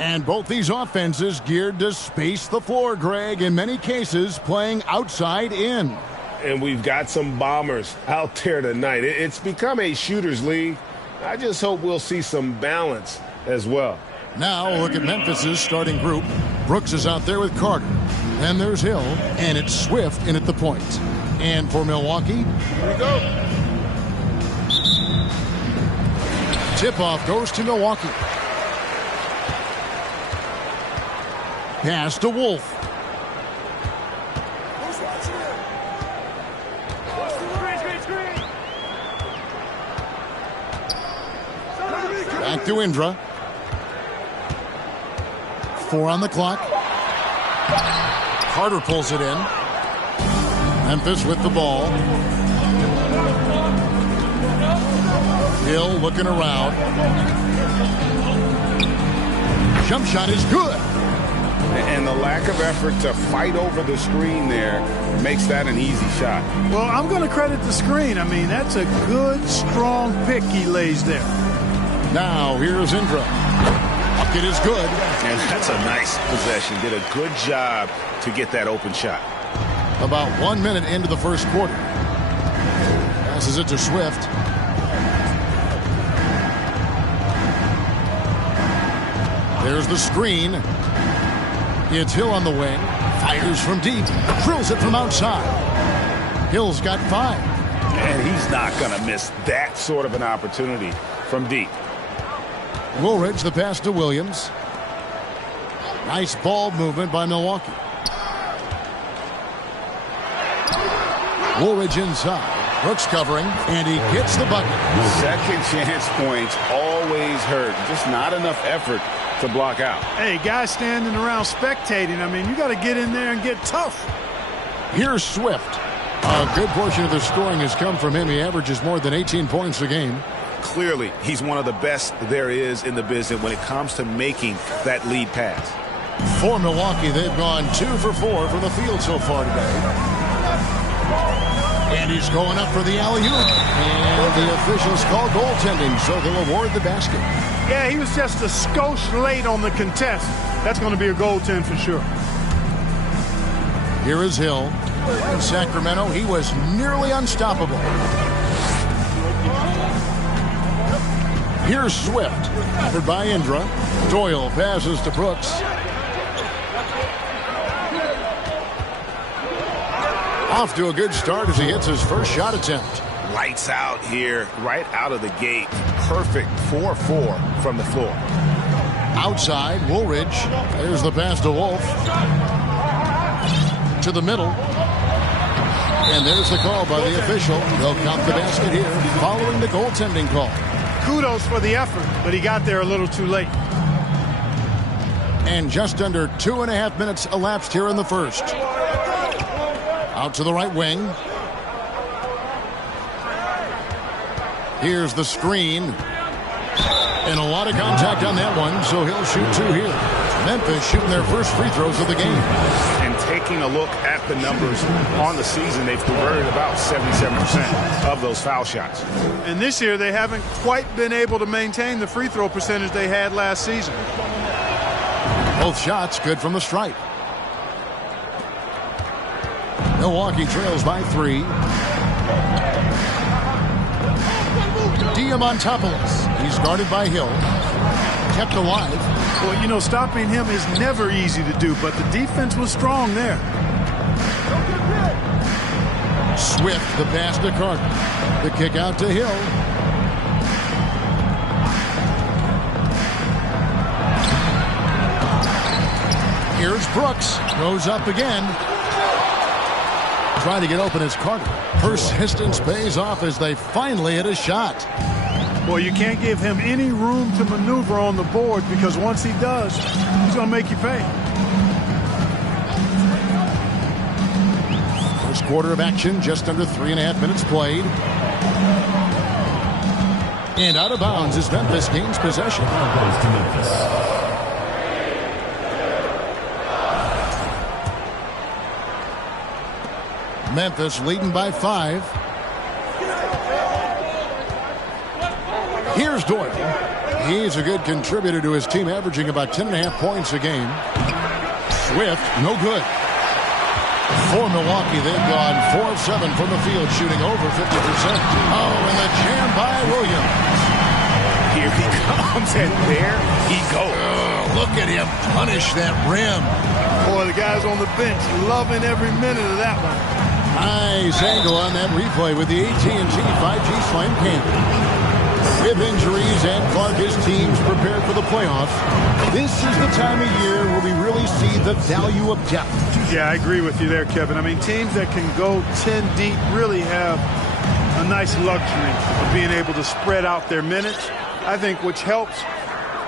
And both these offenses geared to space the floor, Greg, in many cases playing outside in. And we've got some bombers out there tonight. It's become a shooter's league. I just hope we'll see some balance as well. Now look at Memphis's starting group. Brooks is out there with Carter. Then there's Hill, and it's Swift in at the point. And for Milwaukee, here we go. Tip-off goes to Milwaukee. Pass to Wolf. Back to Indra. 4 on the clock. Carter pulls it in. Memphis with the ball. Hill looking around. Jump shot is good. And the lack of effort to fight over the screen there makes that an easy shot. Well, I'm going to credit the screen. I mean, that's a good, strong pick he lays there. Now, here's Indra. Bucket is good. And that's a nice possession. Did a good job to get that open shot. About 1 minute into the first quarter. Passes it to Swift. There's the screen. It's Hill on the wing. Fires from deep. Drills it from outside. Hill's got 5. And he's not going to miss that sort of an opportunity from deep. Woolridge, the pass to Williams. Nice ball movement by Milwaukee. Woolridge inside. Brooks covering, and he gets the bucket. Second chance points always hurt. Just not enough effort to block out. Hey, guys standing around spectating. I mean, you got to get in there and get tough. Here's Swift. A good portion of the scoring has come from him. He averages more than 18 points a game. Clearly, he's one of the best there is in the business when it comes to making that lead pass. For Milwaukee, they've gone 2 for 4 from the field so far today. And he's going up for the alley-oop. And the officials call goaltending, so they'll award the basket. Yeah, he was just a skosh late on the contest. That's going to be a goaltend for sure. Here is Hill. In Sacramento, he was nearly unstoppable. Here's Swift. Covered by Indra. Doyle passes to Brooks. Off to a good start as he hits his first shot attempt. Lights out here, right out of the gate. Perfect 4-4 from the floor. Outside, Woolridge. There's the pass to Wolf. To the middle. And there's the call by the official. They'll count the basket here following the goaltending call. Kudos for the effort, but he got there a little too late. And just under 2.5 minutes elapsed here in the first. Out to the right wing. Here's the screen. And a lot of contact on that one, so he'll shoot 2 here. Memphis shooting their first free throws of the game. And taking a look at the numbers on the season, they've converted about 77% of those foul shots. And this year, they haven't quite been able to maintain the free throw percentage they had last season. Both shots good from the stripe. Milwaukee trails by 3. Diamantopoulos. He's guarded by Hill. Kept alive. Well, you know, stopping him is never easy to do, but the defense was strong there. Swift, the pass to Carter. The kick out to Hill. Here's Brooks. Goes up again. Trying to get open as Carter. Persistence pays off as they finally hit a shot. Well, you can't give him any room to maneuver on the board because once he does, he's going to make you pay. First quarter of action, just under 3.5 minutes played. And out of bounds as Memphis gains possession. Memphis leading by 5. Here's Doyle. He's a good contributor to his team, averaging about 10.5 points a game. Swift, no good. For Milwaukee, they've gone 4 of 7 from the field, shooting over 50%. Oh, and the jam by Williams. Here he comes, and there he goes. Oh, look at him punish that rim. Boy, the guys on the bench loving every minute of that one. Nice angle on that replay with the AT&T 5G Slam Cam. With injuries and Vargas teams prepared for the playoffs, this is the time of year where we really see the value of depth. Yeah, I agree with you there, Kevin. I mean, teams that can go 10 deep really have a nice luxury of being able to spread out their minutes, I think, which helps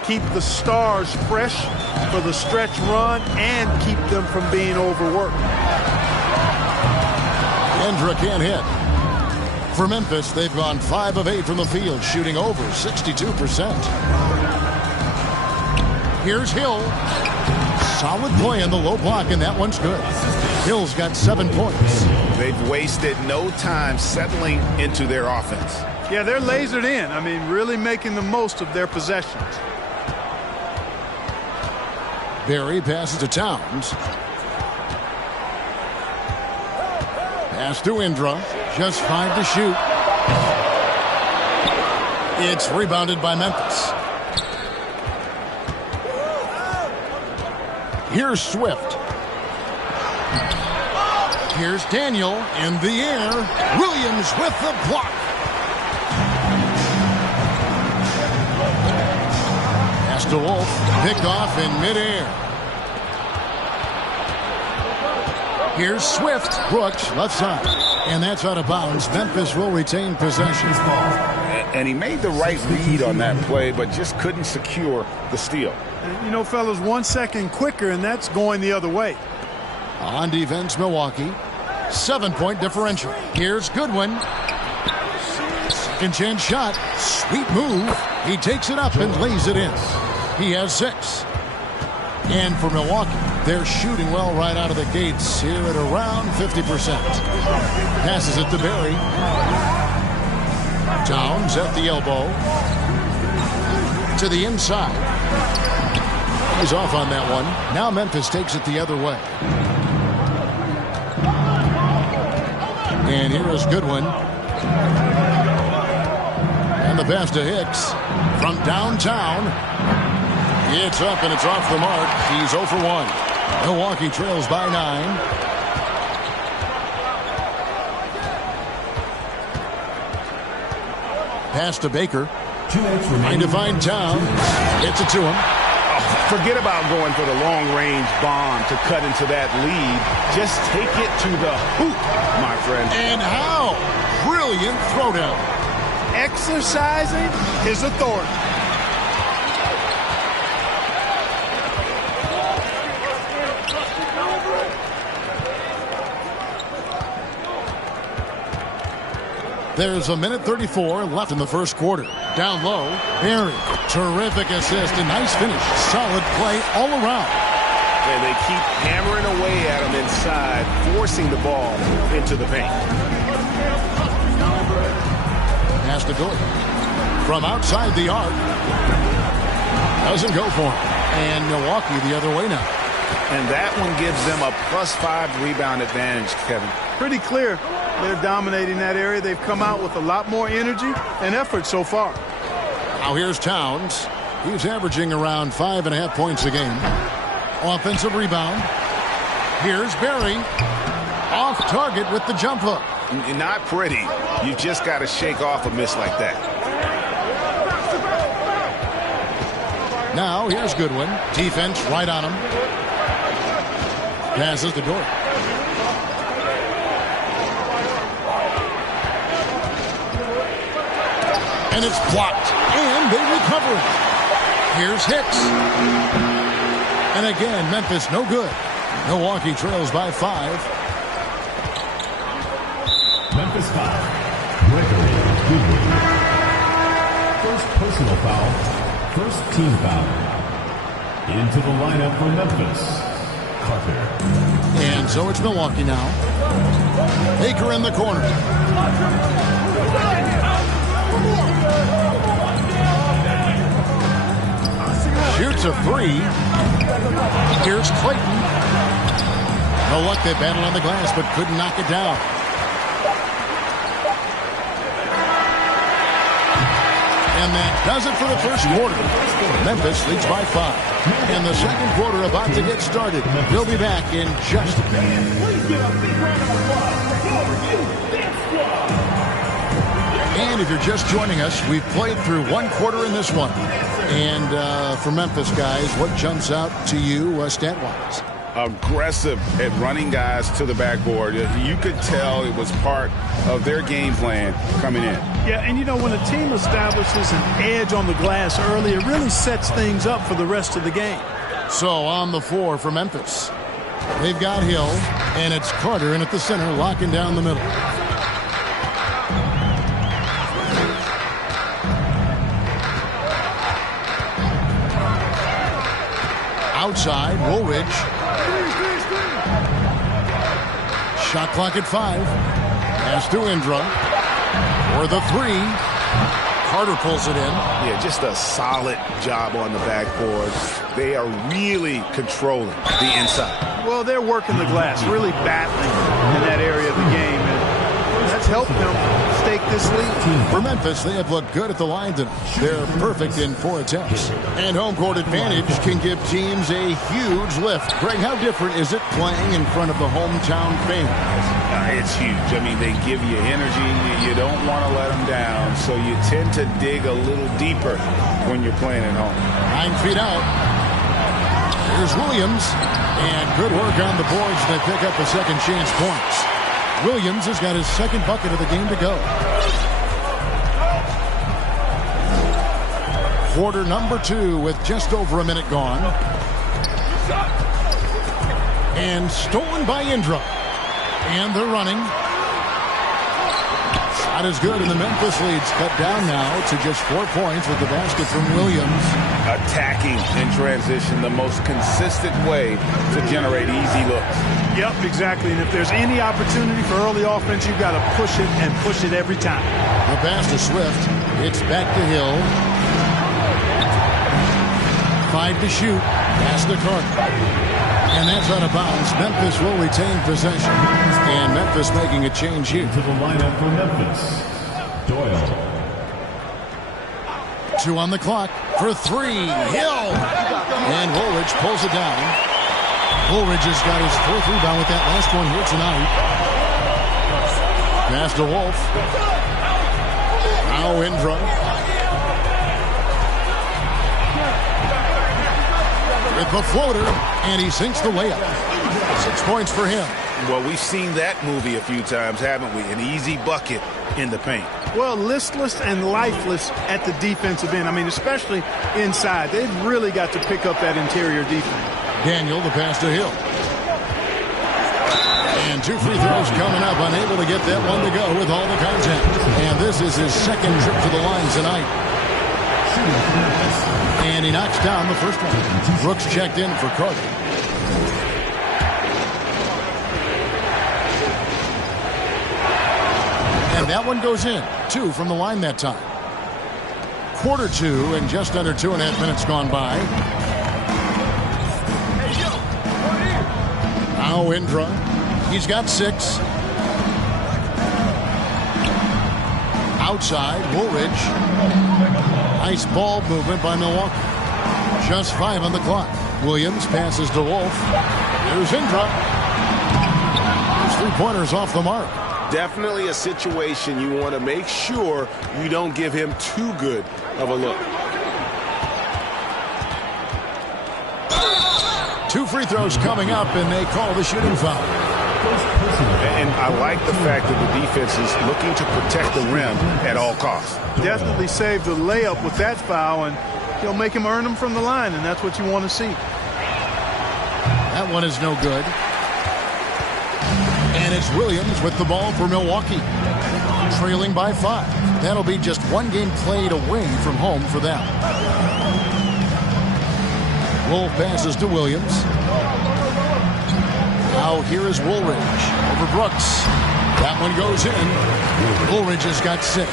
keep the stars fresh for the stretch run and keep them from being overworked. Kendra can't hit. For Memphis, they've gone 5 of 8 from the field, shooting over 62%. Here's Hill. Solid play in the low block, and that one's good. Hill's got 7 points. They've wasted no time settling into their offense. Yeah, they're lasered in. I mean, really making the most of their possessions. Barry passes to Towns. Pass to Indra. Just 5 to shoot. It's rebounded by Memphis. Here's Swift. Here's Daniel in the air. Williams with the block. Pass to Wolf. Picked off in midair. Here's Swift. Brooks, left side. And that's out of bounds. Memphis will retain possession. And he made the right read on that play, but just couldn't secure the steal. You know, fellas, 1 second quicker, and that's going the other way. On defense, Milwaukee. 7-point differential. Here's Goodwin. Second chance shot. Sweet move. He takes it up and lays it in. He has 6. And for Milwaukee, they're shooting well right out of the gates here at around 50%. Passes it to Barry. Towns at the elbow. To the inside. He's off on that one. Now Memphis takes it the other way. And here is Goodwin. And the pass to Hicks. From downtown. It's up and it's off the mark. He's 0 for 1. Milwaukee trails by 9. Pass to Baker. Trying to find Towns. Gets it to him. Forget about going for the long-range bomb to cut into that lead. Just take it to the hoop, my friend. And how? Brilliant throwdown. Exercising his authority. There's a minute 34 left in the first quarter. Down low, Barry. Terrific assist and nice finish. Solid play all around. And they keep hammering away at him inside, forcing the ball into the paint. Pass to Gordon. From outside the arc. Doesn't go for him. And Milwaukee the other way now. And that one gives them a +5 rebound advantage, Kevin. Pretty clear. They're dominating that area. They've come out with a lot more energy and effort so far. Now here's Towns. He's averaging around 5.5 points a game. Offensive rebound. Here's Barry. Off target with the jump hook. Not pretty. You just got to shake off a miss like that. Now here's Goodwin. Defense right on him. Passes to Dort. And it's blocked. And they recover it. Here's Hicks. And again, Memphis no good. Milwaukee trails by 5. Memphis foul. Gregory Goodwin. First personal foul. First team foul. Into the lineup for Memphis, Carter. And so it's Milwaukee now. Baker in the corner. Shoots a three. Here's Clayton. No luck, they battled on the glass, but couldn't knock it down. And that does it for the first quarter. Memphis leads by 5. And the second quarter about to get started. We'll be back in just a minute. And if you're just joining us, we've played through one quarter in this one. And for Memphis guys, what jumps out to you stat-wise? Aggressive at running guys to the backboard. You could tell it was part of their game plan coming in. Yeah, and you know, when a team establishes an edge on the glass early, it really sets things up for the rest of the game. So on the floor for Memphis, they've got Hill, and it's Carter in at the center, locking down the middle. Outside, Woolridge. Shot clock at 5. Pass to Indra. For the 3. Carter pulls it in. Yeah, just a solid job on the backboard. They are really controlling the inside. Well, they're working the glass, really battling in that area of the game. And that's helped them stake this lead. For Memphis, they have looked good at the line tonight. They're perfect in 4 attempts. And home court advantage can give teams a huge lift. Greg, how different is it playing in front of the hometown fans? It's huge. I mean, they give you energy. You don't want to let them down, so you tend to dig a little deeper when you're playing at home. 9 feet out. Here's Williams. And good work on the boards. They pick up the second chance points. Williams has got his second bucket of the game to go. Quarter number 2 with just over a minute gone. And stolen by Indra. And they're running. Shot is good, and the Memphis lead's cut down now to just 4 points with the basket from Williams. Attacking in transition, the most consistent way to generate easy looks. Yep, exactly. And if there's any opportunity for early offense, you've got to push it and push it every time. The pass to Swift. It's back to Hill. 5 to shoot. Pass to Carter. And that's out of bounds. Memphis will retain possession. And Memphis making a change here. To the lineup for Memphis, Doyle. 2 on the clock for 3. Hill. And Woolridge pulls it down. Woolridge has got his 4th rebound with that last one here tonight. Pass to Wolf. Now Indra. With the floater, and he sinks the layup. 6 points for him. Well, we've seen that movie a few times, haven't we? An easy bucket in the paint. Well, listless and lifeless at the defensive end. I mean, especially inside. They've really got to pick up that interior defense. Daniel, the pass to Hill. And 2 free throws coming up. Unable to get that one to go with all the contact. And this is his second trip to the line tonight. And he knocks down the first one. Brooks checked in for Carter. And that one goes in. 2 from the line that time. Quarter 2 and just under 2.5 minutes gone by. Now Indra. He's got 6. Outside, Woolridge. Nice ball movement by Milwaukee. Just 5 on the clock. Williams passes to Wolf. Here's Indra. There's 3-pointers off the mark. Definitely a situation you want to make sure you don't give him too good of a look. 2 free throws coming up, and they call the shooting foul. And I like the fact that the defense is looking to protect the rim at all costs. Definitely saved the layup with that foul, and he'll make him earn them from the line, and that's what you want to see. That one is no good. And it's Williams with the ball for Milwaukee. Trailing by 5. That'll be just 1 game played away from home for them. Wolf passes to Williams. Now here is Woolridge over Brooks. That one goes in. Woolridge has got 6.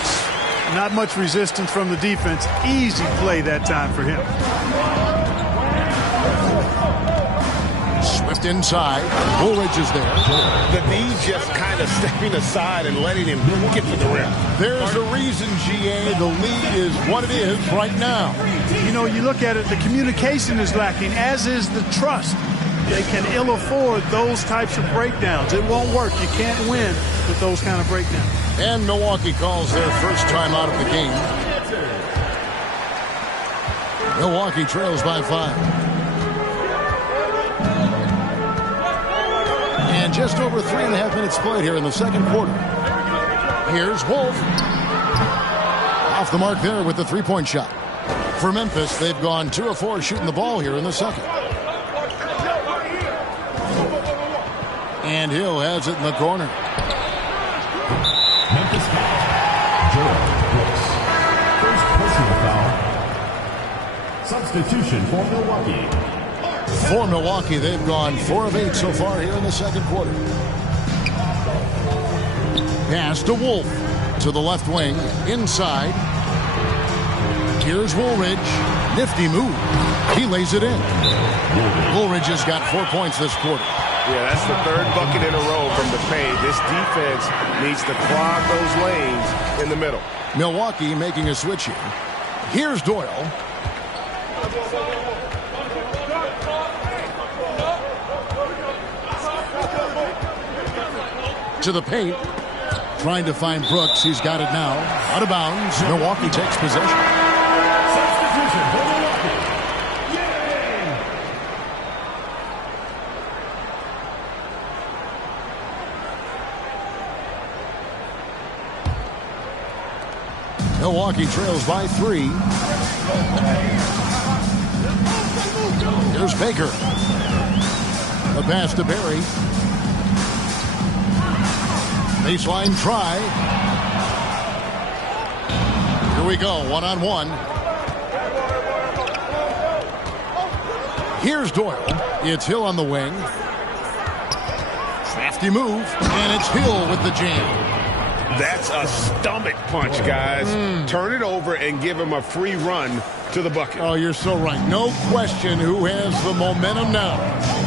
Not much resistance from the defense. Easy play that time for him. Pass inside. Woolridge is there. The D just kind of stepping aside and letting him get to the rim. There's a reason, GA, the lead is what it is right now. You know, you look at it, the communication is lacking, as is the trust. They can ill afford those types of breakdowns. It won't work. You can't win with those kind of breakdowns. And Milwaukee calls their first time out of the game. Milwaukee trails by 5. And just over 3.5 minutes played here in the second quarter. Here's Wolf. Off the mark there with the three-point shot. For Memphis, they've gone 2 of 4 shooting the ball here in the second. And Hill has it in the corner. Memphis foul. Joel Brooks. First personal foul. Substitution for Milwaukee. For Milwaukee, they've gone 4 of 8 so far here in the second quarter. Pass to Wolf. To the left wing. Inside. Here's Woolridge. Nifty move. He lays it in. Woolridge has got 4 points this quarter. Yeah, that's the third bucket in a row from the paint. This defense needs to clog those lanes in the middle. Milwaukee making a switch here. Here's Doyle. To the paint. Trying to find Brooks. He's got it now. Out of bounds. Milwaukee takes possession. Substitution for Milwaukee. Milwaukee trails by 3. Here's Baker. The pass to Barry. Baseline try. Here we go, 1-on-1. Here's Doyle. It's Hill on the wing. Crafty move, and it's Hill with the jam. That's a stomach punch, guys. Turn it over and give him a free run to the bucket. Oh, you're so right. No question who has the momentum now.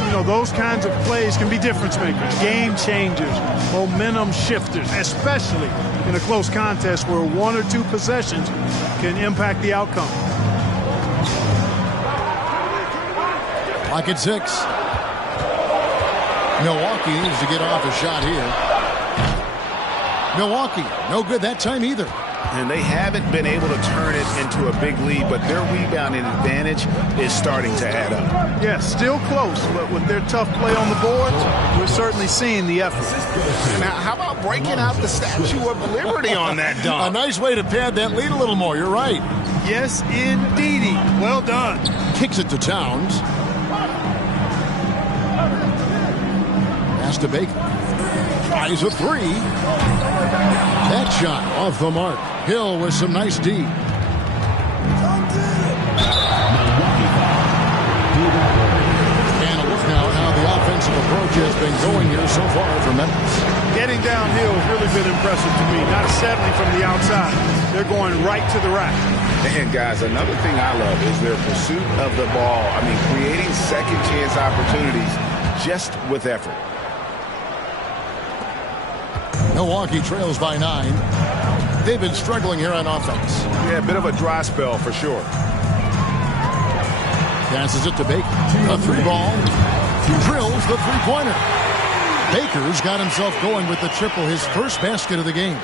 You know, those kinds of plays can be difference makers, game changers, momentum shifters, especially in a close contest where 1 or 2 possessions can impact the outcome. Lock at 6. Milwaukee needs to get off a shot here. Milwaukee, no good that time either. And they haven't been able to turn it into a big lead, but their rebounding advantage is starting to add up. Yes, still close, but with their tough play on the boards, we're certainly seeing the effort. Now, how about breaking out the Statue of Liberty on that A dunk? nice way to pad that lead a little more. You're right. Yes, indeedy. Well done. Kicks it to Towns. Pass to Baker. Tries a 3. That shot off the mark. Hill with some nice D. Milwaukee foul. And a look now at how the offensive approach has been going here so far for Memphis. Getting downhill has really been impressive to me. Not settling from the outside. They're going right to the rack. And guys, another thing I love is their pursuit of the ball. I mean, creating second chance opportunities just with effort. Milwaukee trails by 9. They've been struggling here on offense. Yeah, a bit of a dry spell for sure. Passes it to Baker. A 3-ball. Drills the 3-pointer. Baker's got himself going with the triple, his first basket of the game.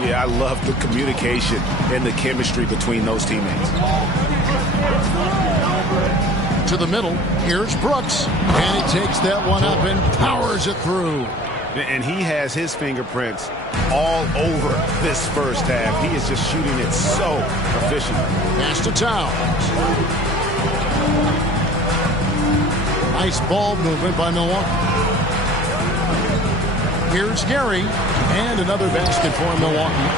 Yeah, I love the communication and the chemistry between those teammates. To the middle. Here's Brooks. And he takes that one up and powers it through. And he has his fingerprints all over this first half. He is just shooting it so efficiently. Pass to Towns. Nice ball movement by Milwaukee. Here's Gary. And another basket for Milwaukee.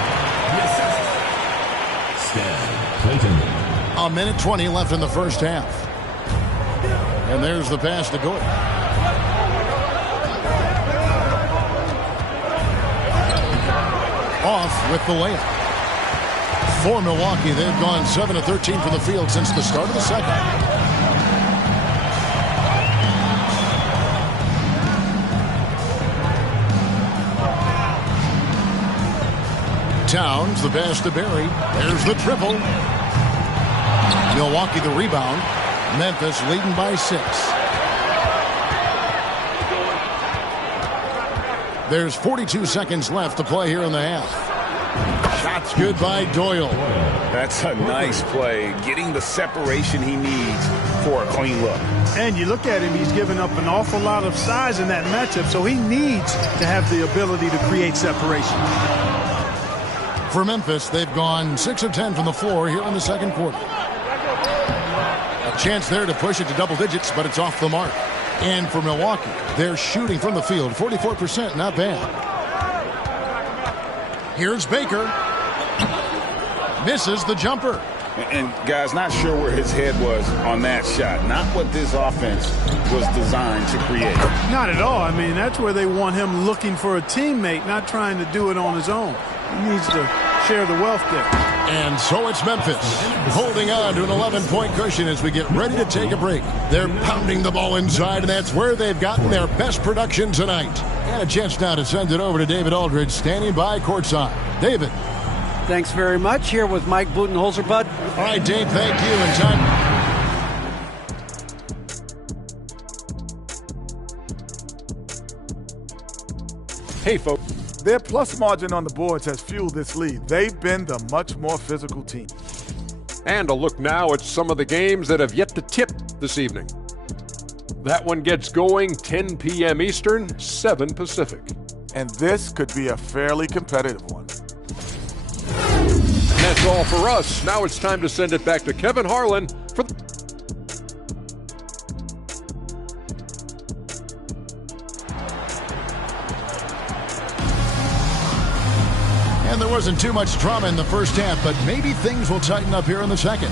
Clayton. A minute 20 left in the first half. And there's the pass to Doyle. Off with the layup. For Milwaukee, they've gone 7 of 13 from the field since the start of the second. Comes the pass to Barry. There's the triple. Milwaukee the rebound. Memphis leading by 6. There's 42 seconds left to play here in the half. Shots good by Doyle. That's a nice play, getting the separation he needs for a clean look. And you look at him, he's given up an awful lot of size in that matchup, so he needs to have the ability to create separation. For Memphis, they've gone 6 of 10 from the floor here in the second quarter. A chance there to push it to double digits, but it's off the mark. And for Milwaukee, they're shooting from the field 44%, not bad. Here's Baker. Misses the jumper. And guys, not sure where his head was on that shot. Not what this offense was designed to create. Not at all. I mean, that's where they want him looking for a teammate, not trying to do it on his own. He needs to share the wealth there. And so it's Memphis holding on to an 11-point cushion as we get ready to take a break. They're pounding the ball inside, and that's where they've gotten their best production tonight. And a chance now to send it over to David Aldridge, standing by courtside. David. Thanks very much. Here with Mike Budenholzer, bud. All right, Dave, thank you. And time. Hey, folks. Their plus margin on the boards has fueled this lead. They've been the much more physical team. And a look now at some of the games that have yet to tip this evening. That one gets going 10 p.m. Eastern, 7 Pacific. And this could be a fairly competitive one. And that's all for us. Now it's time to send it back to Kevin Harlan for the... And there wasn't too much drama in the first half, but maybe things will tighten up here in the second.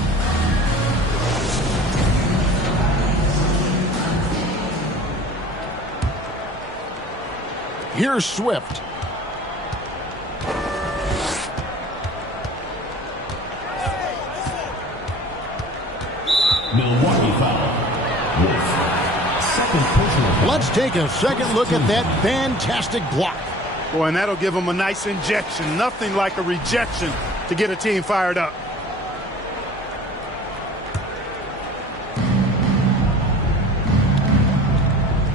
Here's Swift. Milwaukee foul. Second personal. Let's take a second look at that fantastic block. Boy, and that'll give them a nice injection. Nothing like a rejection to get a team fired up.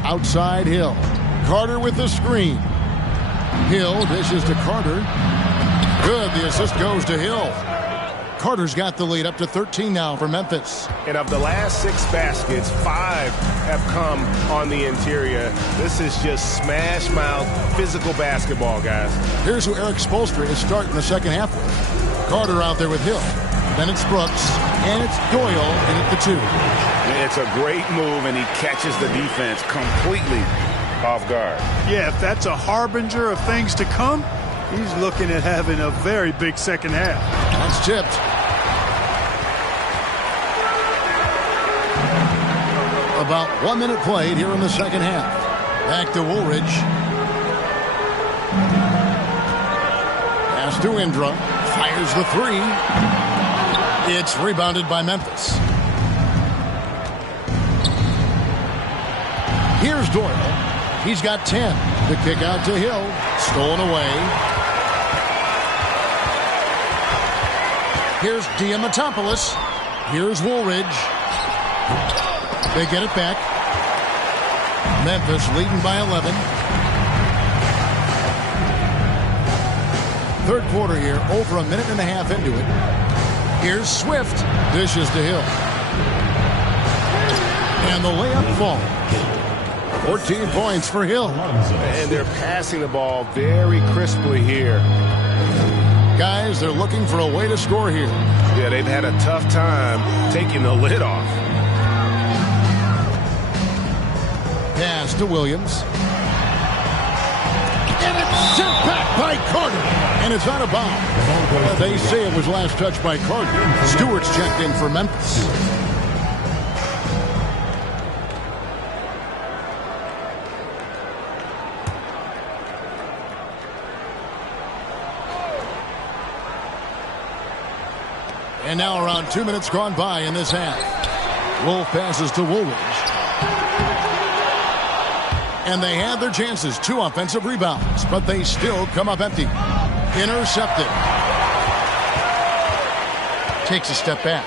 Outside Hill. Carter with the screen. Hill dishes to Carter. Good. The assist goes to Hill. Carter's got the lead up to 13 now for Memphis. And of the last 6 baskets, 5 have come on the interior. This is just smash mouth physical basketball, guys. Here's who Eric Spoelstra is starting the second half with. Carter out there with Hill. Then it's Brooks, and it's Doyle in at the 2. It's a great move, and he catches the defense completely off guard. Yeah, if that's a harbinger of things to come, he's looking at having a very big second half. That's tipped. About 1 minute played here in the second half. Back to Woolridge. Pass to Indra. Fires the 3. It's rebounded by Memphis. Here's Doyle. He's got 10. The kick out to Hill. Stolen away. Here's Diamatopoulos. Here's Woolridge. They get it back. Memphis leading by 11. Third quarter here, over a minute and a half into it. Here's Swift. Dishes to Hill. And the layup falls. 14 points for Hill. And they're passing the ball very crisply here. Guys, they're looking for a way to score here. Yeah, they've had a tough time taking the lid off. Pass to Williams. And it's sent back by Carter. And it's out of bounds. They say it was last touched by Carter. Stewart's checked in for Memphis. And now around 2 minutes gone by in this half. Wolf passes to Woolridge. And they had their chances. 2 offensive rebounds, but they still come up empty. Intercepted. Takes a step back.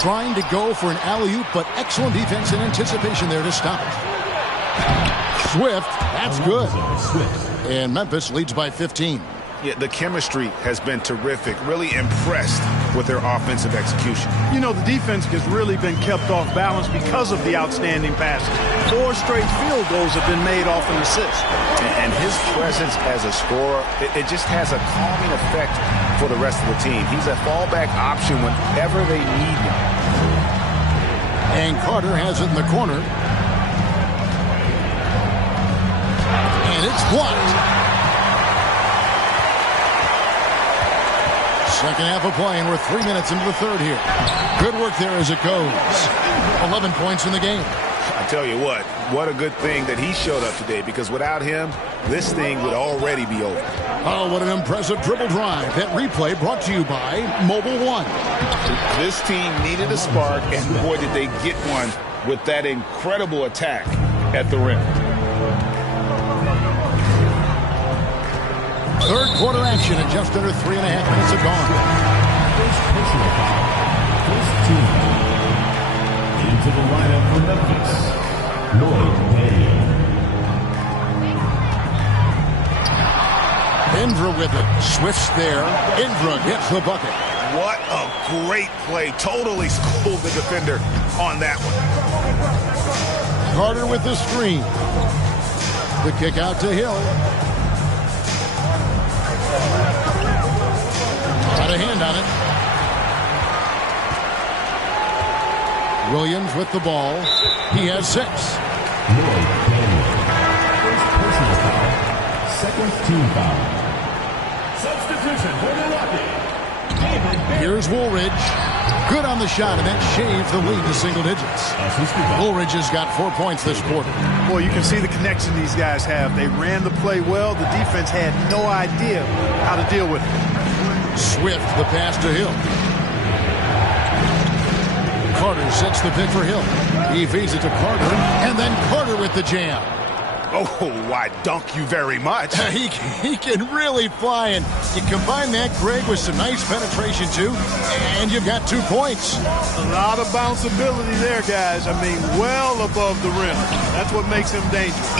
Trying to go for an alley-oop, but excellent defense and anticipation there to stop it. Swift, that's good. And Memphis leads by 15. Yeah, the chemistry has been terrific. Really impressed with their offensive execution. You know, the defense has really been kept off balance because of the outstanding passes. 4 straight field goals have been made off an assist. And his presence as a scorer, it just has a calming effect for the rest of the team. He's a fallback option whenever they need him. And Carter has it in the corner. And it's blocked. Second half of play, and we're 3 minutes into the third here. Good work there as it goes. 11 points in the game. I tell you what a good thing that he showed up today, because without him, this thing would already be over. Oh, what an impressive dribble drive. That replay brought to you by Mobile One. This team needed a spark, and boy, did they get one with that incredible attack at the rim. Third quarter action at just under 3.5 minutes have gone. First personal foul. First team foul. Into the lineup for Memphis, Lloyd Payne. Indra with it. Swift's there. Indra gets the bucket. What a great play. Totally schooled the defender on that one. Carter with the screen. The kick out to Hill. Got a hand on it. Williams with the ball. He has 6. Lloyd Payne. First personal foul. Second team foul. Substitution for Milwaukee. Here's Woolridge. Good on the shot, and that shaves the lead to single digits. Woolridge has got 4 points this quarter. Boy, you can see the connection these guys have. They ran the play well. The defense had no idea how to deal with it. Swift, the pass to Hill. Carter sets the pick for Hill. He feeds it to Carter, and then Carter with the jam. Oh, why dunk you very much. He can really fly, and you combine that, Greg, with some nice penetration, too, and you've got 2 points. A lot of bounceability there, guys. I mean, well above the rim. That's what makes him dangerous.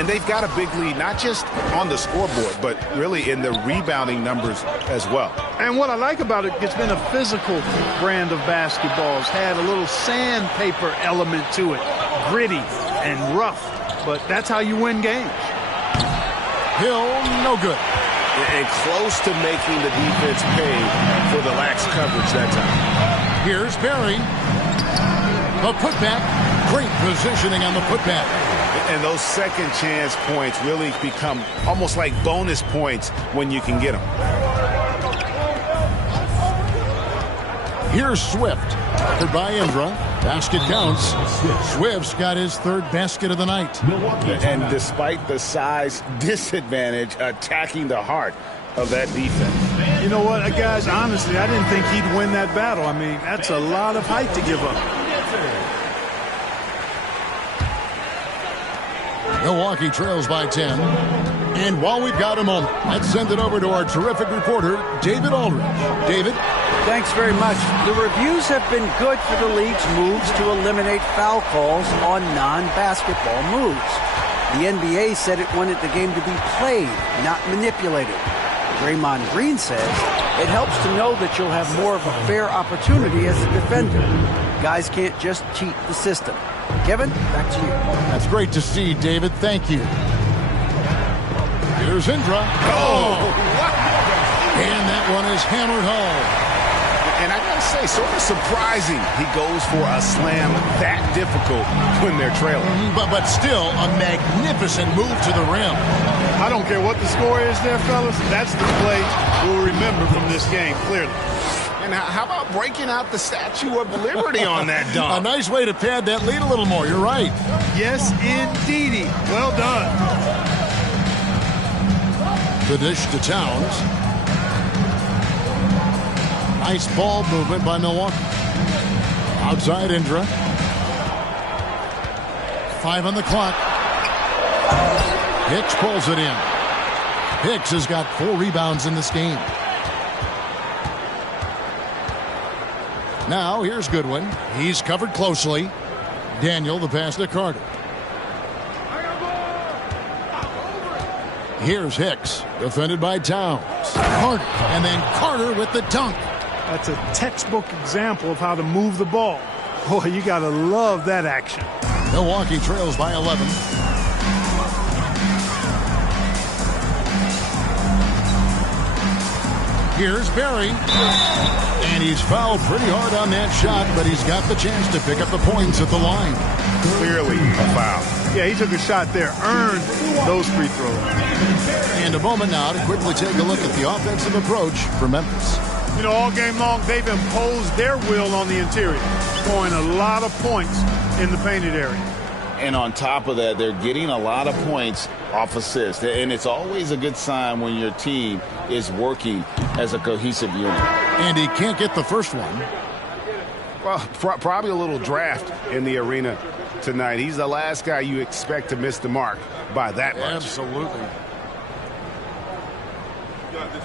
And they've got a big lead, not just on the scoreboard, but really in the rebounding numbers as well. And what I like about it, it's been a physical brand of basketball. It's had a little sandpaper element to it, gritty and rough. But that's how you win games. Hill, no good. And close to making the defense pay for the lax coverage that time. Here's Barry. A putback. Great positioning on the putback. And those second chance points really become almost like bonus points when you can get them. Here's Swift. Covered by Indra. Basket counts. Swift's got his 3rd basket of the night. And despite the size disadvantage, attacking the heart of that defense. You know what, guys, honestly, I didn't think he'd win that battle. I mean, that's a lot of height to give up. Milwaukee trails by 10. And while we've got a moment, let's send it over to our terrific reporter, David Aldridge. David? Thanks very much. The reviews have been good for the league's moves to eliminate foul calls on non-basketball moves. The NBA said it wanted the game to be played, not manipulated. Draymond Green says it helps to know that you'll have more of a fair opportunity as a defender. Guys can't just cheat the system. Kevin, back to you. That's great to see, David. Thank you. Here's Indra. Oh! And that one is hammered home. And I gotta say, sort of surprising he goes for a slam that difficult when they're trailing. But still, a magnificent move to the rim. I don't care what the score is there, fellas. That's the play we'll remember from this game, clearly. And how about breaking out the Statue of Liberty on that dunk? A nice way to pad that lead a little more. You're right. Yes, indeedy. Well done. The dish to Towns. Nice ball movement by Milwaukee. Outside Indra. 5 on the clock. Hicks pulls it in. Hicks has got 4 rebounds in this game. Now here's Goodwin. He's covered closely. Daniel the pass to Carter. Here's Hicks, defended by Towns. Carter, and then Carter with the dunk. That's a textbook example of how to move the ball. Boy, you got to love that action. Milwaukee trails by 11. Here's Barry. And he's fouled pretty hard on that shot, but he's got the chance to pick up the points at the line. Clearly a foul. Yeah, he took a shot there, earned those free throws. And a moment now to quickly take a look at the offensive approach for Memphis. You know, all game long, they've imposed their will on the interior, scoring a lot of points in the painted area. And on top of that, they're getting a lot of points off assists. And it's always a good sign when your team is working as a cohesive unit. And he can't get the first one. Well, probably a little draft in the arena tonight. He's the last guy you expect to miss the mark by that much. Absolutely. We got this.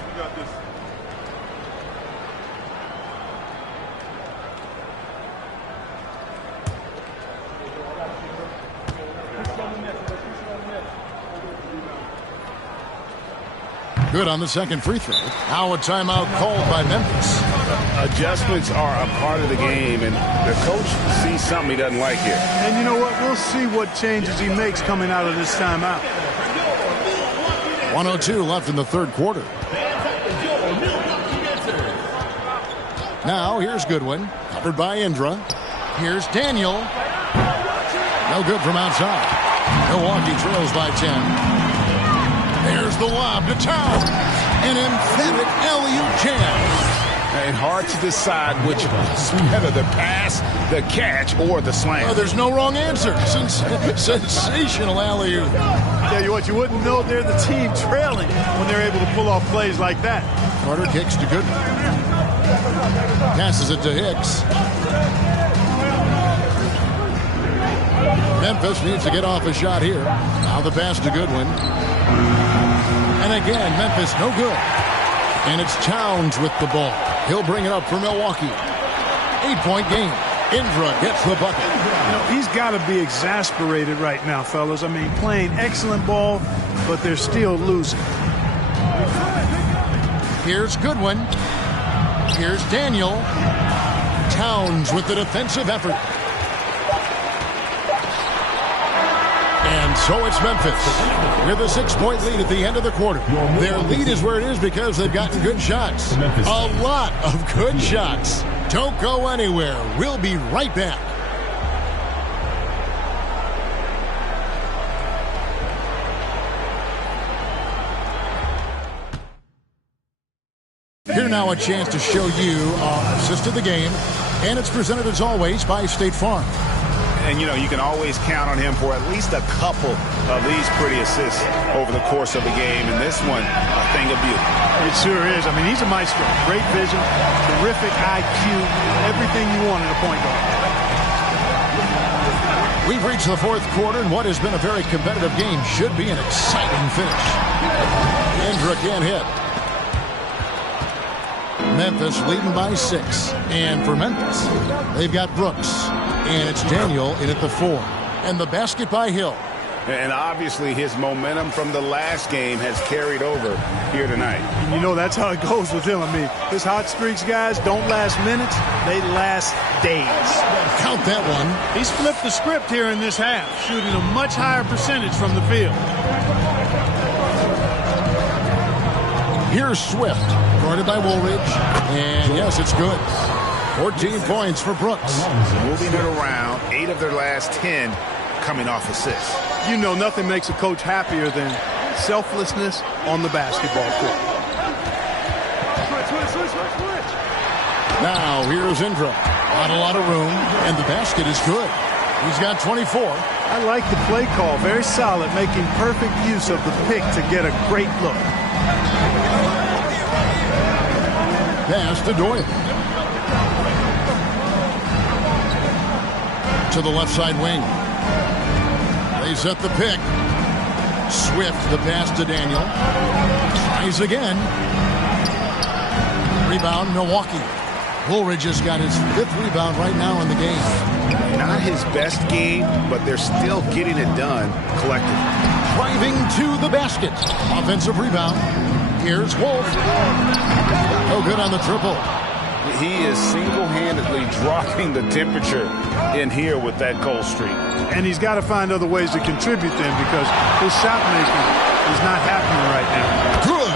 Good on the second free throw. Now a timeout called by Memphis. Adjustments are a part of the game, and the coach sees something he doesn't like here. And you know what? We'll see what changes he makes coming out of this timeout. 1:02 left in the third quarter. Now here's Goodwin, covered by Indra. Here's Daniel. No good from outside. Milwaukee trails by 10. There's the lob to Towns. An emphatic alley-oop jam. And hard to decide which is better, the pass, the catch, or the slam. Oh, there's no wrong answer. Sensational alley-oop. Tell you what, you wouldn't know they're the team trailing when they're able to pull off plays like that. Carter kicks to Goodwin. Passes it to Hicks. Memphis needs to get off a shot here. Now the pass to Goodwin. And again, Memphis no good. And it's Towns with the ball. He'll bring it up for Milwaukee. 8-point game. Indra gets the bucket. You know, he's got to be exasperated right now, fellas. I mean, playing excellent ball, but they're still losing. Here's Goodwin. Here's Daniel. Towns with the defensive effort. And so it's Memphis with a 6-point lead at the end of the quarter. Their lead is where it is because they've gotten good shots. A lot of good shots. Don't go anywhere. We'll be right back. Here now a chance to show you our assist of the game. And it's presented as always by State Farm. And, you know, you can always count on him for at least a couple of these pretty assists over the course of the game. And this one, a thing of beauty. It sure is. I mean, he's a maestro. Great vision, terrific IQ, everything you want in a point guard. We've reached the fourth quarter, and what has been a very competitive game should be an exciting finish. Indra can't hit. Memphis leading by 6. And for Memphis, they've got Brooks. And it's Daniel in at the 4. And the basket by Hill. And obviously his momentum from the last game has carried over here tonight. And you know, that's how it goes with him. I mean, his hot streaks, guys, don't last minutes. They last days. Count that one. He's flipped the script here in this half, shooting a much higher percentage from the field. Here's Swift, guarded by Woolridge. And yes, it's good. 14 points for Brooks. Moving it around, 8 of their last 10 coming off assists. You know, nothing makes a coach happier than selflessness on the basketball court. Now, here's Indra. Not a lot of room, and the basket is good. He's got 24. I like the play call. Very solid, making perfect use of the pick to get a great look. Pass to Doyle. To the left side wing. They set the pick. Swift the pass to Daniel. Tries again. Rebound Milwaukee. Woolridge has got his 5th rebound right now in the game. Not his best game, but they're still getting it done collectively. Driving to the basket. Offensive rebound. Here's Wolf. No good on the triple. He is single-handedly dropping the temperature in here with that cold streak. And he's got to find other ways to contribute then, because his shot making is not happening right now. Good.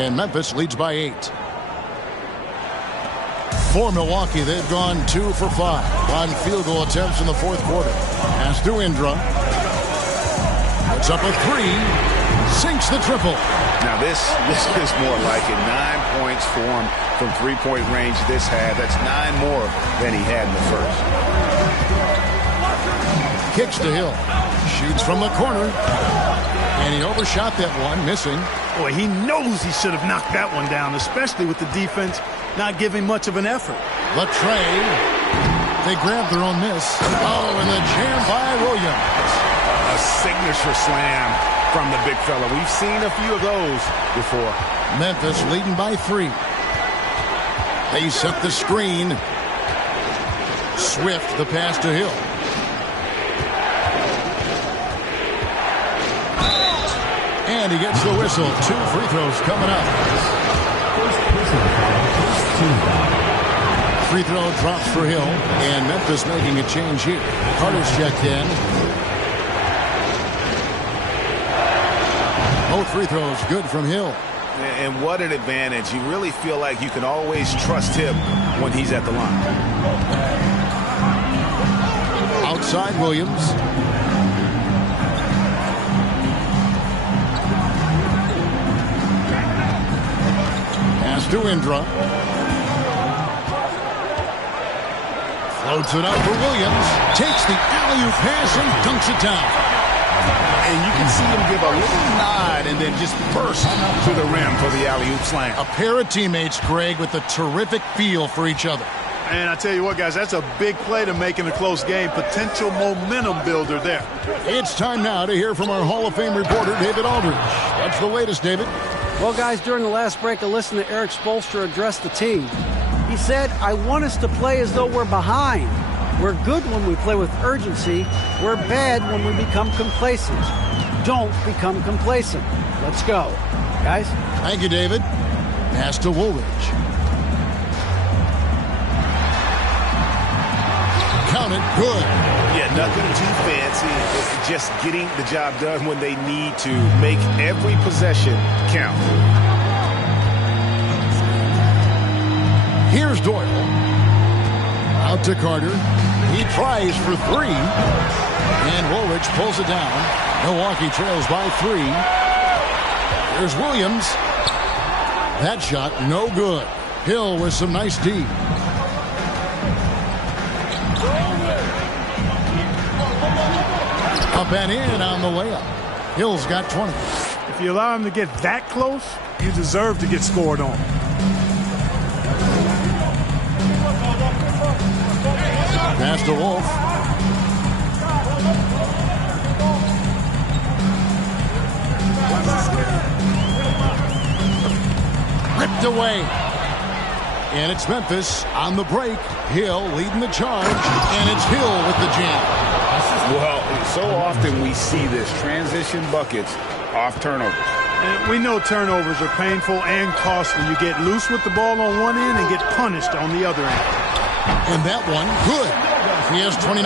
And Memphis leads by 8. For Milwaukee, they've gone 2 for 5 on field goal attempts in the 4th quarter. Pass to Indra. Puts up a 3. Sinks the triple. Now this is more like it. 9 points for him from three-point range this half. That's 9 more than he had in the first. Kicks to Hill. Shoots from the corner. And he overshot that one, missing. Boy, he knows he should have knocked that one down, especially with the defense not giving much of an effort. Latrey. They grab their own miss. Oh, and the jam by Williams. A signature slam from the big fella. We've seen a few of those before. Memphis leading by 3. They set the screen. Swift, the pass to Hill. And he gets the whistle. 2 free throws coming up. Free throw drops for Hill. And Memphis making a change here. Carter's checked in. Both free throws good from Hill. And what an advantage. You really feel like you can always trust him when he's at the line. Outside Williams. Pass to Indra. Floats it up for Williams. Takes the alley-oop pass and dunks it down. And you can see him give a little nod and then just burst to the rim for the alley-oop slam. A pair of teammates, Greg, with a terrific feel for each other. And I tell you what, guys, that's a big play to make in a close game. Potential momentum builder there. It's time now to hear from our Hall of Fame reporter, David Aldridge. What's the latest, David? Well, guys, during the last break, I listened to Eric Spoelstra address the team. He said, I want us to play as though we're behind. We're good when we play with urgency. We're bad when we become complacent. Don't become complacent. Let's go. Guys? Thank you, David. Pass to Woolridge. Count it. Good. Yeah, nothing too fancy. It's just getting the job done when they need to. Make every possession count. Here's Doyle. Out to Carter. He tries for 3. And Woolridge pulls it down. Milwaukee trails by 3. Here's Williams. That shot no good. Hill with some nice D. Up and in on the layup. Hill's got 20. If you allow him to get that close, you deserve to get scored on. Pass to Wolf. Ripped away. And it's Memphis on the break. Hill leading the charge. And it's Hill with the jam. Well, so often we see this. Transition buckets off turnovers. And we know turnovers are painful and costly. You get loose with the ball on one end and get punished on the other end. And that one, good. He has 29.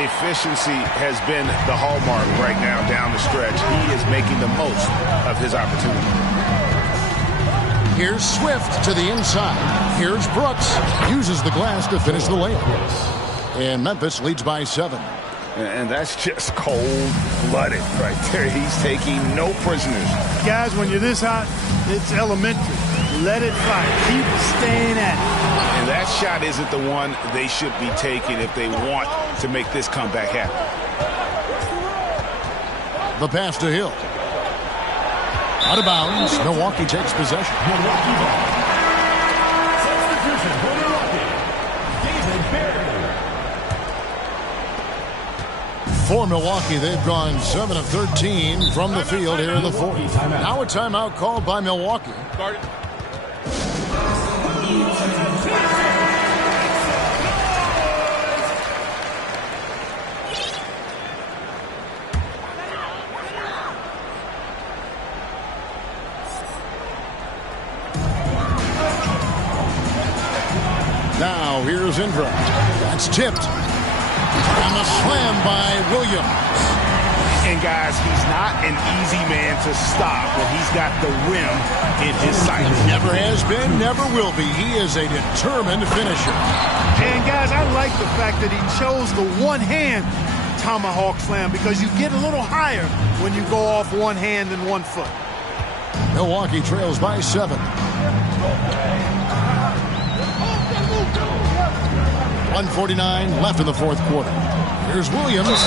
Efficiency has been the hallmark right now down the stretch. He is making the most of his opportunity. Here's Swift to the inside. Here's Brooks. Uses the glass to finish the layup. And Memphis leads by 7. And that's just cold-blooded right there. He's taking no prisoners. Guys, when you're this hot, it's elementary. Let it fly. Keep staying at it. And that shot isn't the one they should be taking if they want to make this comeback happen. The pass to Hill. Out of bounds. Milwaukee takes possession. Milwaukee ball. Substitution for Milwaukee. David Berry. For Milwaukee, they've gone 7 of 13 from the field here in the 4th. Now a timeout called by Milwaukee. Now here's Indra. That's tipped. And a slam by Williams. And guys, he's not an easy man to stop when he's got the rim in his sights. Never has been, never will be. He is a determined finisher. And guys, I like the fact that he chose the one-hand tomahawk slam because you get a little higher when you go off one hand and 1 foot. Milwaukee trails by 7. 1:49 left in the fourth quarter. Here's Williams.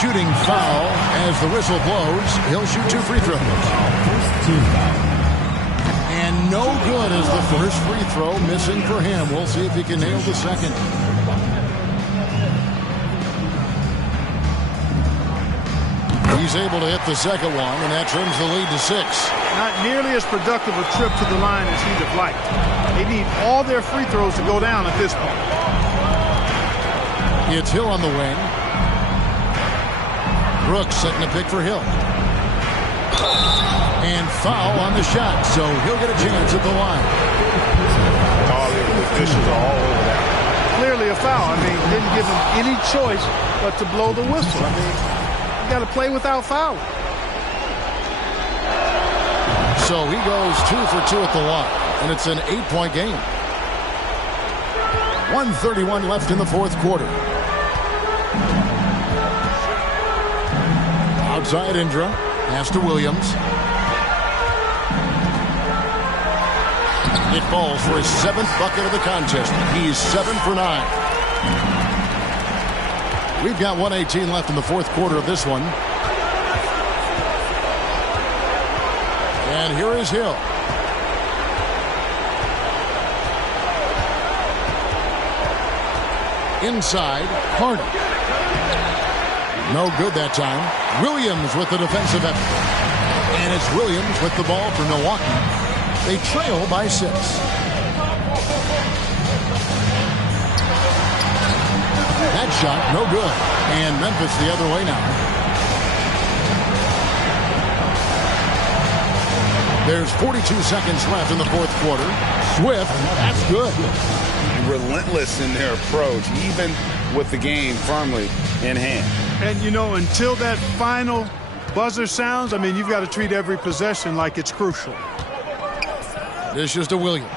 Shooting foul as the whistle blows. He'll shoot 2 free throws. And no good as the first free throw missing for him. We'll see if he can nail the second. He's able to hit the second one, and that trims the lead to 6. Not nearly as productive a trip to the line as he'd have liked. They need all their free throws to go down at this point. It's Hill on the wing. Brooks setting a pick for Hill. And foul on the shot, so he'll get a chance at the line. The officials are all over that. Clearly a foul. I mean, didn't give him any choice but to blow the whistle. I mean, you got to play without fouling. So he goes 2 for 2 at the line, and it's an 8-point game. 1:31 left in the fourth quarter. Outside Indra. Pass to Williams. It falls for his 7th bucket of the contest. He's 7 for 9. We've got 1:18 left in the fourth quarter of this one. And here is Hill. Inside, Harden. No good that time. Williams with the defensive effort. And it's Williams with the ball for Milwaukee. They trail by 6. That shot, no good. And Memphis the other way now. There's 42 seconds left in the fourth quarter. Swift, that's good. Relentless in their approach, even with the game firmly in hand. And, you know, until that final buzzer sounds, I mean, you've got to treat every possession like it's crucial. This is to Williams.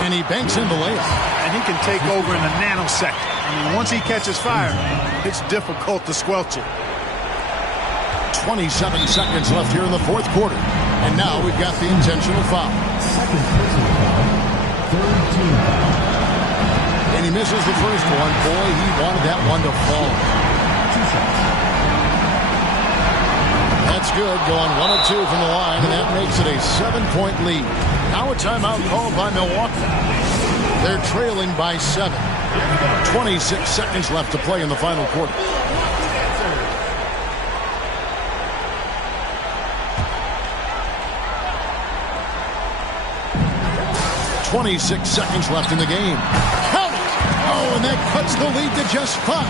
And he banks in the layup. And he can take over in a nanosecond. I mean, once he catches fire, it's difficult to squelch it. 27 seconds left here in the fourth quarter. And now we've got the intentional foul. And he misses the first one. Boy, he wanted that one to fall. That's good. Going 1 of 2 from the line, and that makes it a 7-point lead. Now a timeout called by Milwaukee. They're trailing by 7. 26 seconds left to play in the final quarter. .26 seconds left in the game. Count it! Oh, and that cuts the lead to just 5.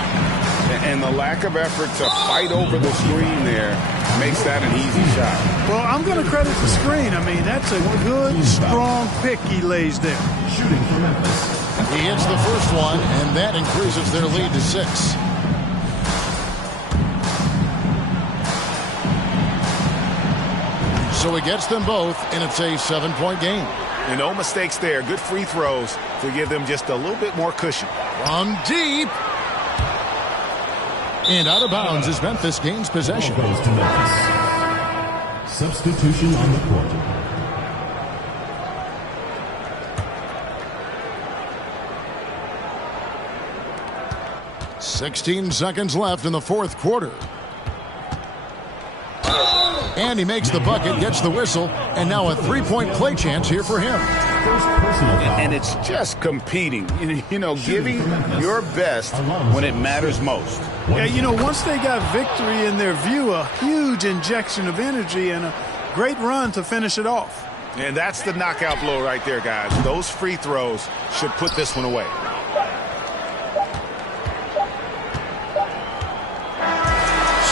And the lack of effort to fight over the screen there makes that an easy shot. Well, I'm going to credit the screen. I mean, that's a good, strong pick he lays there. Shooting for Memphis. He hits the first one, and that increases their lead to 6. So he gets them both, and it's a 7-point game. And no mistakes there. Good free throws to give them just a little bit more cushion. From deep. And out of bounds as Memphis gains possession. Ball goes to Memphis. Substitution on the court. .16 seconds left in the fourth quarter. And he makes the bucket, gets the whistle, and now a 3-point play chance here for him. And it's just competing, you know, giving your best when it matters most. Yeah, you know, once they got victory in their view, a huge injection of energy and a great run to finish it off. And that's the knockout blow right there, guys. Those free throws should put this one away.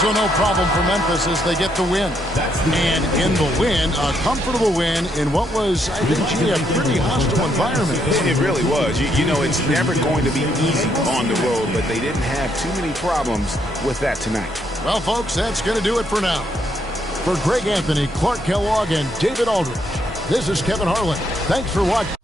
So no problem for Memphis as they get the win. And in the win, a comfortable win in what was, I think, a pretty hostile environment. It really was. You know, it's never going to be easy on the road, but they didn't have too many problems with that tonight. Well, folks, that's going to do it for now. For Greg Anthony, Clark Kellogg, and David Aldridge, this is Kevin Harlan. Thanks for watching.